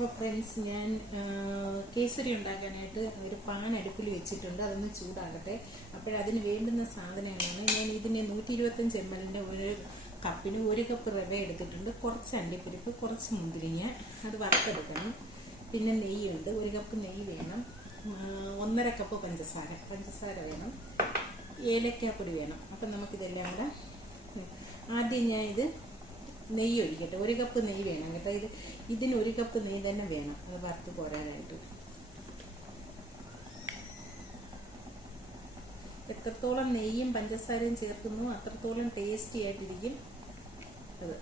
അപ്പോൾ ഫ്രണ്ട്സ്, ഞാൻ കേസരി ഉണ്ടാക്കാനായിട്ട് ഒരു പാൻ അടുപ്പിൽ വെച്ചിട്ടുണ്ട്. അതൊന്ന് ചൂടാകട്ടെ. അപ്പോഴതിന് വേണ്ടുന്ന സാധനങ്ങളാണ് ഞാൻ ഇതിന് 125 ml ഒരു കപ്പിന് 1 കപ്പ് റവ എടുത്തിട്ടുണ്ട്. കുറച്ച് അണ്ടിപ്പരിപ്പ്, കുറച്ച് മുന്തിരിങ്ങ, അത് വറുത്തെടുക്കണം. പിന്നെ നെയ്യുണ്ട്, 1 കപ്പ് നെയ്യ് വേണം. 1.5 കപ്പ് പഞ്ചസാര വേണം. ഏലക്കാപ്പൊടി വേണം. അപ്പം നമുക്കിതെല്ലാം കൂടെ ആദ്യം ഞാൻ ഇത് നെയ്യ് ഒഴിക്കട്ടെ. 1 കപ്പ് നെയ്യ് വേണം കേട്ടോ. ഇതിന് 1 കപ്പ് നെയ്യ് തന്നെ വേണം, അത് വറുത്ത് പോരാനായിട്ട്. എത്രത്തോളം നെയ്യും പഞ്ചസാരയും ചേർക്കുന്നു അത്രത്തോളം ടേസ്റ്റി ആയിട്ടിരിക്കും അത്.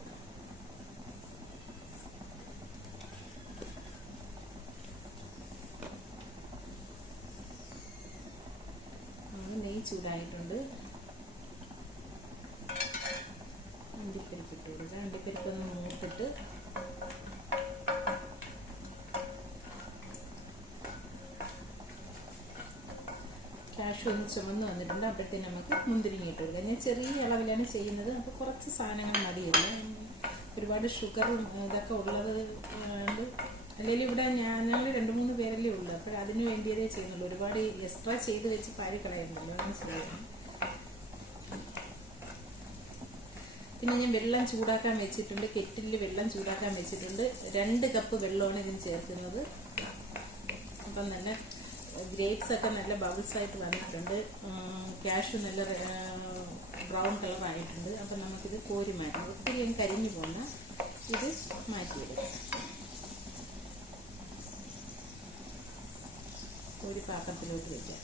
നെയ്യ് ചൂടായിട്ടുണ്ട്. അണ്ടിപ്പരിപ്പ് ഇട്ട് കൊടുക്കുക. അണ്ടിപ്പരിപ്പ് ഒന്ന് മൂത്തിട്ട് കാഷ്യൂ ഒന്ന് ചുമന്ന് വന്നിട്ടുണ്ട്. അപ്പോഴത്തേന് നമുക്ക് മുന്തിരിങ്ങ ഇട്ട് കൊടുക്കുക. ഞാൻ ചെറിയ അളവിലാണ് ചെയ്യുന്നത്, അപ്പോൾ കുറച്ച് സാധനങ്ങൾ മതിയല്ല. ഒരുപാട് ഷുഗറും ഇതൊക്കെ ഉള്ളത് അല്ലെങ്കിൽ ഇവിടെ ഞങ്ങൾ 2-3 പേരല്ലേ ഉള്ളൂ. അപ്പോൾ അതിന് വേണ്ടിയതേ ചെയ്യുന്നുള്ളൂ. ഒരുപാട് എക്സ്ട്രാ ചെയ്ത് വെച്ച് പാരി കളയുന്നുള്ളൂ. മനസ്സിലായിരുന്നു. പിന്നെ ഞാൻ വെള്ളം ചൂടാക്കാൻ വെച്ചിട്ടുണ്ട്. കെറ്റിലിൽ വെള്ളം ചൂടാക്കാൻ വെച്ചിട്ടുണ്ട്. 2 കപ്പ് വെള്ളമാണ് ഇതിന് ചേർക്കുന്നത്. അപ്പം നല്ല ഗ്രേപ്സ് ഒക്കെ നല്ല ബബിൾസ് ആയിട്ട് വന്നിട്ടുണ്ട്. കാഷ്യൂ നല്ല ബ്രൗൺ കളർ ആയിട്ടുണ്ട്. അപ്പം നമുക്കിത് കോരി മാറ്റാം. ഒത്തിരി കരിഞ്ഞു പോകുന്ന ഇത് മാറ്റിയെടുക്കാം. ഒരു പാത്രത്തിലോട്ട് വയ്ക്കാം.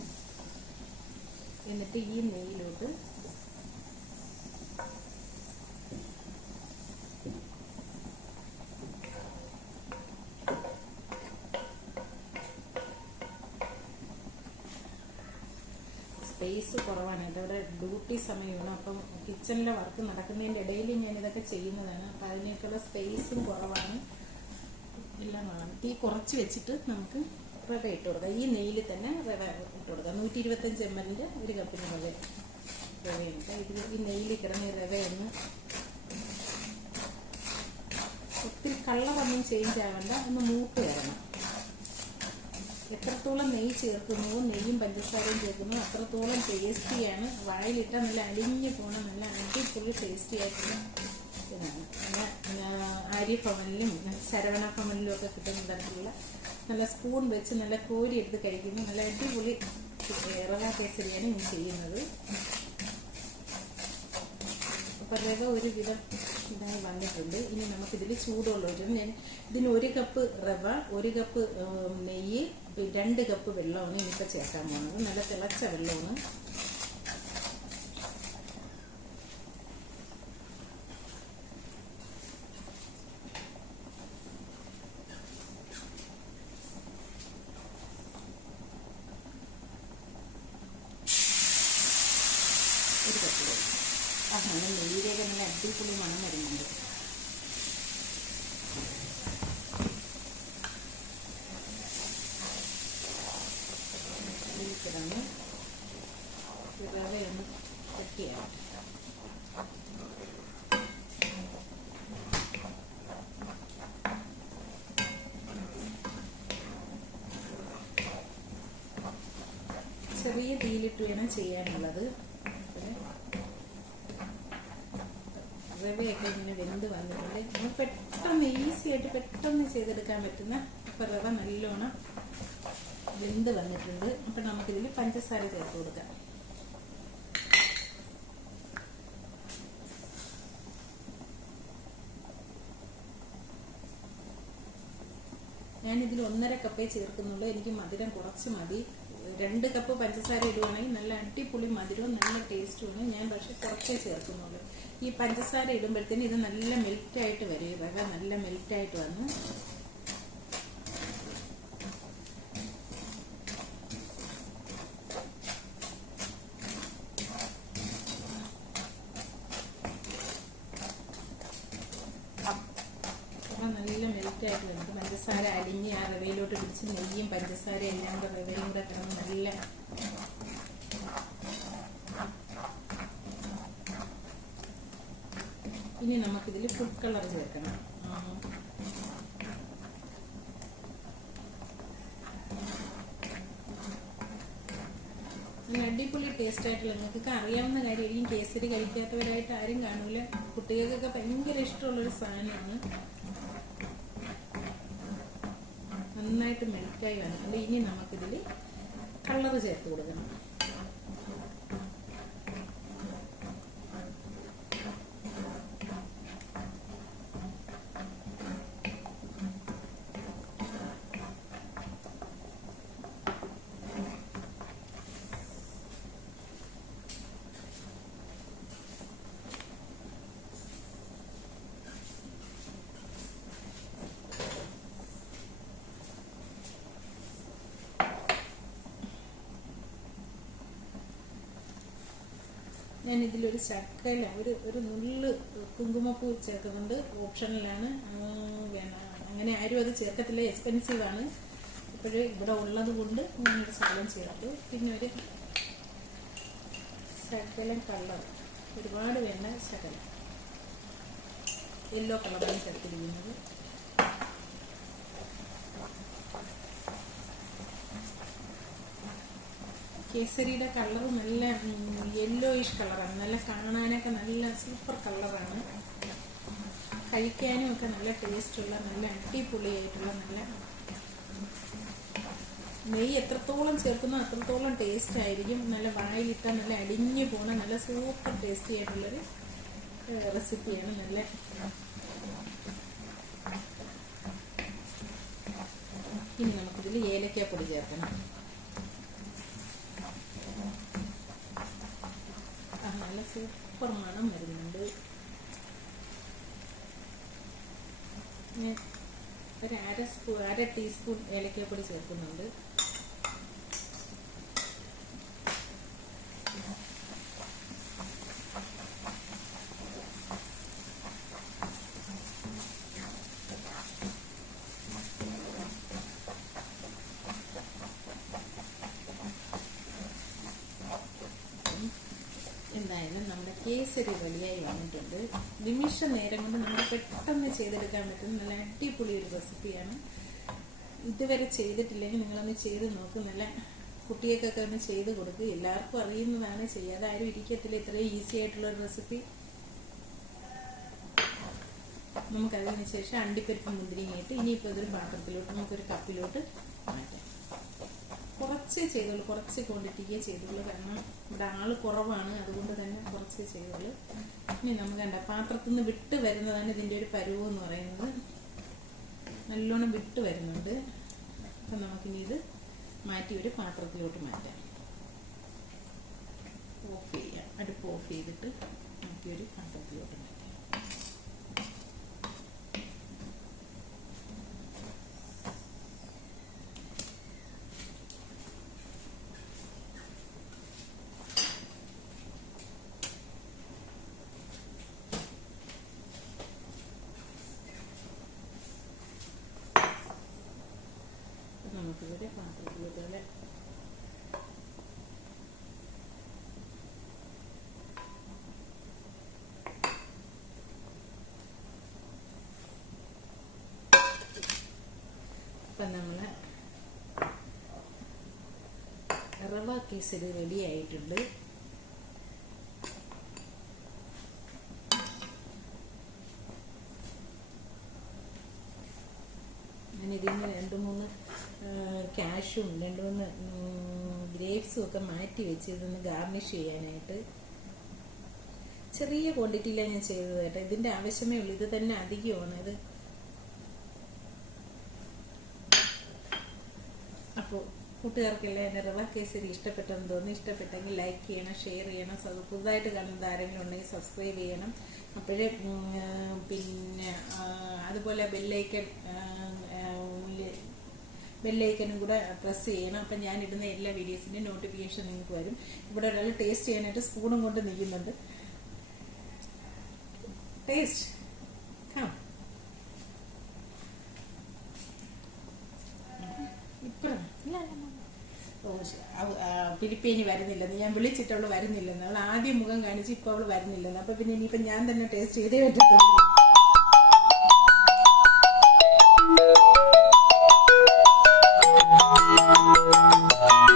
എന്നിട്ട് ഈ നെയ്യിലോട്ട് സ്പേസ് കുറവാണ്. ഇവിടെ ഡ്യൂട്ടി സമയമാണ്. അപ്പം കിച്ചണിലെ വർക്ക് നടക്കുന്നതിൻ്റെ ഇടയിൽ ഞാൻ ഇതൊക്കെ ചെയ്യുന്നതാണ്. അപ്പം അതിനേക്കുള്ള സ്പേസും കുറവാണ്. എല്ലാം വേണം. തീ കുറച്ച് വെച്ചിട്ട് നമുക്ക് റവ ഇട്ട് കൊടുക്കാം. ഈ നെയ്യിൽ തന്നെ റവ ഇട്ട് കൊടുക്കാം. 125 ml 1 കപ്പിന് റവയുണ്ട്. ഇത് ഈ നെയ്യിൽ കിടന്ന് റവയൊന്ന് ഒത്തിരി കളറൊന്നും ചേഞ്ച് ആവണ്ട, ഒന്ന് മൂത്ത് വരണം. എത്രത്തോളം നെയ്യ് ചേർക്കുന്നുവോ, നെയ്യും പഞ്ചസാരയും ചേർക്കുന്നു അത്രത്തോളം ടേസ്റ്റിയാണ്. വായിലിട്ടാൽ നല്ല അലിഞ്ഞു പോകണം. നല്ല അടിപൊളി ടേസ്റ്റി ആയിട്ടുള്ള ഇതാണ്. ആര്യ ഭവനിലും ശരവണ ഭവനിലും ഒക്കെ കിട്ടുന്ന തരത്തിലുള്ള നല്ല സ്പൂൺ വെച്ച് നല്ല കോരി എടുത്ത് കഴിക്കുന്നു. നല്ല അടിപൊളി റവ കേസരിയാണ് ഞാൻ ചെയ്യുന്നത്. അപ്പം റവ ഒരുവിധം ഇതായി വന്നിട്ടുണ്ട്. ഇനി നമുക്കിതിൽ ചൂടുള്ള ഞാൻ ഇതിന് 1 കപ്പ് റവ, 1 കപ്പ് നെയ്യ്, 2 കപ്പ് വെള്ളമാണ് ഇനിയിപ്പോൾ ചേർക്കാൻ പോകുന്നത്. നല്ല തിളച്ച വെള്ളമാണ്. ഒരു കപ്പ് വെള്ളം. നല്ല നെയ്യിലേക്ക് നല്ല അടിപൊളി മണം വരുന്നുണ്ട്. കിടന്ന് റവയൊന്ന് കട്ടിയാവും. ചെറിയ തീയിലിട്ട് വേണം ചെയ്യാനുള്ളത്. റവയൊക്കെ ഇങ്ങനെ വെന്ത് വന്നിട്ടുണ്ട്. നമ്മൾ പെട്ടെന്ന് ഈസി ആയിട്ട് പെട്ടെന്ന് ചെയ്തെടുക്കാൻ പറ്റുന്ന ഇപ്പം റവ നല്ലോണം വെന്ത് വന്നിട്ടുണ്ട്. അപ്പം നമുക്കിതിൽ പഞ്ചസാര ചേർത്ത് കൊടുക്കാം. ഞാനിതിൽ 1.5 കപ്പേ ചേർക്കുന്നുള്ളൂ. എനിക്ക് മധുരം കുറച്ച് മതി. 2 കപ്പ് പഞ്ചസാര ഇടുവാണെങ്കിൽ നല്ല അടിപൊളി മധുരവും നല്ല ടേസ്റ്റുമാണ്. ഞാൻ പക്ഷെ കുറച്ചേ ചേർക്കുന്നുള്ളൂ. ഈ പഞ്ചസാര ഇടുമ്പോഴത്തേന് ഇത് നല്ല മെൽറ്റായിട്ട് വരും. ഈ റവ നല്ല മെൽറ്റായിട്ട് വന്ന് നല്ല മെൽറ്റായിട്ട് വന്നിട്ട് പഞ്ചസാര അലിഞ്ഞ് ആ റവയിലോട്ട് പിടിച്ച് നെയ്യും പഞ്ചസാര എല്ലാം കൂടെ റവയും കൂടെ കിടന്ന് നല്ല ഇനി നമുക്കിതിൽ ഫുഡ് കളർ ചേർക്കണം. ടേസ്റ്റ് ആയിട്ടുള്ള, നിങ്ങൾക്കൊക്കെ അറിയാവുന്ന കാര്യമായിരിക്കും. കേസരി കഴിക്കാത്തവരായിട്ട് ആരും കാണൂല. കുട്ടികൾക്കൊക്കെ ഭയങ്കര ഇഷ്ടമുള്ളൊരു സാധനമാണ്. നന്നായിട്ട് മെൽറ്റായി വന്നിട്ടുണ്ട്. ഇനി നമുക്കിതിൽ കളർ ചേർത്ത് കൊടുക്കണം. ഞാൻ ഇതിലൊരു ശർക്കര ഒരു നുള്ള് കുങ്കുമപ്പൂ ചേർക്കുന്നുണ്ട്. ഓപ്ഷനിലാണ്, അങ്ങനെ ആരും അത് ചേർക്കത്തില്ല, എക്സ്പെൻസീവ് ആണ്. ഇപ്പോഴും ഇവിടെ ഉള്ളത് കൊണ്ട് ഞാനൊരു ശകലം ചേർത്തു. പിന്നെ ഒരു ശകലം കളർ, ഒരുപാട് വേണ്ട, ശകലം യെല്ലോ കളറാണ് ചേർത്തിരിക്കുന്നത്. കേസരിയുടെ കളർ നല്ല യെല്ലോയിഷ് കളറാണ്. നല്ല കാണാനൊക്കെ നല്ല സൂപ്പർ കളറാണ്. കഴിക്കാനും ഒക്കെ നല്ല ടേസ്റ്റുള്ള, നല്ല അടിപൊളിയായിട്ടുള്ള, നല്ല നെയ്യ് എത്രത്തോളം ചേർക്കുന്നോ അത്രത്തോളം ടേസ്റ്റ് ആയിരിക്കും. നല്ല വായിലിട്ടാൽ നല്ല അടിഞ്ഞു പോണ നല്ല സൂപ്പർ ടേസ്റ്റി ആയിട്ടുള്ളൊരു റെസിപ്പിയാണ്. നല്ല ഇനി നമുക്കിതിൽ ഏലക്കാപ്പൊടി ചേർക്കണം. നല്ല സൂപ്പർ മണം വരുന്നുണ്ട്. ഞാൻ ഒരു അര ടീസ്പൂൺ ഏലക്കാപ്പൊടി ചേർക്കുന്നുണ്ട്. എന്തായാലും നമ്മുടെ കേസരി റെഡിയായി വന്നിട്ടുണ്ട്. നിമിഷ നേരം കൊണ്ട് നമുക്ക് പെട്ടെന്ന് ചെയ്തെടുക്കാൻ പറ്റുന്ന നല്ല അടിപൊളി ഒരു റെസിപ്പിയാണ്. ഇതുവരെ ചെയ്തിട്ടില്ലെങ്കിൽ നിങ്ങളൊന്ന് ചെയ്ത് നോക്കും. നല്ല കുട്ടികൾക്കൊക്കെ ഒന്ന് ചെയ്ത് കൊടുക്കുക. എല്ലാവർക്കും അറിയുന്നതാണ്, ചെയ്യാതെ ആരും ഇരിക്കത്തില്ല. ഇത്രയും ഈസി ആയിട്ടുള്ളൊരു റെസിപ്പി. നമുക്കതിന് ശേഷം അണ്ടിപ്പരിപ്പ് മുന്തിരിങ്ങയിട്ട് ഇനിയിപ്പോൾ ഇതൊരു പാത്രത്തിലോട്ട് നമുക്കൊരു കപ്പിലോട്ട് മാറ്റാം. കുറച്ച് ചെയ്തോളൂ, കുറച്ച് ക്വാണ്ടിറ്റിക്കേ ചെയ്തോളൂ. കാരണം ഇവിടെ ആള് കുറവാണ്, അതുകൊണ്ട് തന്നെ കുറച്ച് ചെയ്തോളൂ. ഇനി നമുക്ക് കണ്ട പാത്രത്തിൽ നിന്ന് വിട്ട് വരുന്നതാണ് ഇതിൻ്റെ ഒരു പരുവ് എന്ന് പറയുന്നത്. നല്ലോണം വിട്ട് വരുന്നുണ്ട്. അപ്പം നമുക്കിനി ഇത് മാറ്റി ഒരു പാത്രത്തിലോട്ട് മാറ്റാം. ഓഫ് ചെയ്യാം, അടുപ്പ് ഓഫ് ചെയ്തിട്ട് മാറ്റി ഒരു പാത്രത്തിലോട്ട് മാറ്റാം. നമുക്കിവിടെ പാത്രത്തിലൂടെ ഇപ്പം നമ്മൾ റവ കേസരി റെഡി ആയിട്ടുണ്ട്. ഞാനിതിന് 2-3 കാഷ്യും 2-3 ഗ്രേപ്സും ഒക്കെ മാറ്റി വെച്ച് ഇതൊന്ന് ഗാർണിഷ് ചെയ്യാനായിട്ട്. ചെറിയ ക്വാണ്ടിറ്റിയിലാണ് ഞാൻ ചെയ്തത് കേട്ടോ. ഇതിൻ്റെ ആവശ്യമേ ഉള്ളൂ, ഇത് തന്നെ അധികമാണ് ഇത്. അപ്പോൾ കൂട്ടുകാർക്കെല്ലാം എൻ്റെ റവ കേസരി ഇഷ്ടപ്പെട്ടെന്ന് തോന്നുന്നു. ഇഷ്ടപ്പെട്ടെങ്കിൽ ലൈക്ക് ചെയ്യണം, ഷെയർ ചെയ്യണം. പുതുതായിട്ട് കാണുന്ന ആരെങ്കിലും ഉണ്ടെങ്കിൽ സബ്സ്ക്രൈബ് ചെയ്യണം. അപ്പോഴേ പിന്നെ അതുപോലെ ബെല്ലൈക്കനും കൂടെ പ്രസ് ചെയ്യണം. അപ്പം ഞാനിടുന്ന എല്ലാ വീഡിയോസിൻ്റെ നോട്ടിഫിക്കേഷൻ നിങ്ങൾക്ക് വരും. ഇവിടെ ഒരാൾ ടേസ്റ്റ് ചെയ്യാനായിട്ട് സ്പൂണും കൊണ്ട് നിൽക്കുന്നുണ്ട്. ടേസ്റ്റ് ഫിലിപ്പീനി വരുന്നില്ലെന്ന് ഞാൻ വിളിച്ചിട്ട് അവള് വരുന്നില്ലെന്ന്. അവൾ ആദ്യം മുഖം കാണിച്ച് ഇപ്പൊ അവള് വരുന്നില്ലെന്ന്. അപ്പൊ പിന്നെ ഇനിയിപ്പം ഞാൻ തന്നെ ടേസ്റ്റ് ചെയ്തേ പറ്റത്തുള്ളൂ.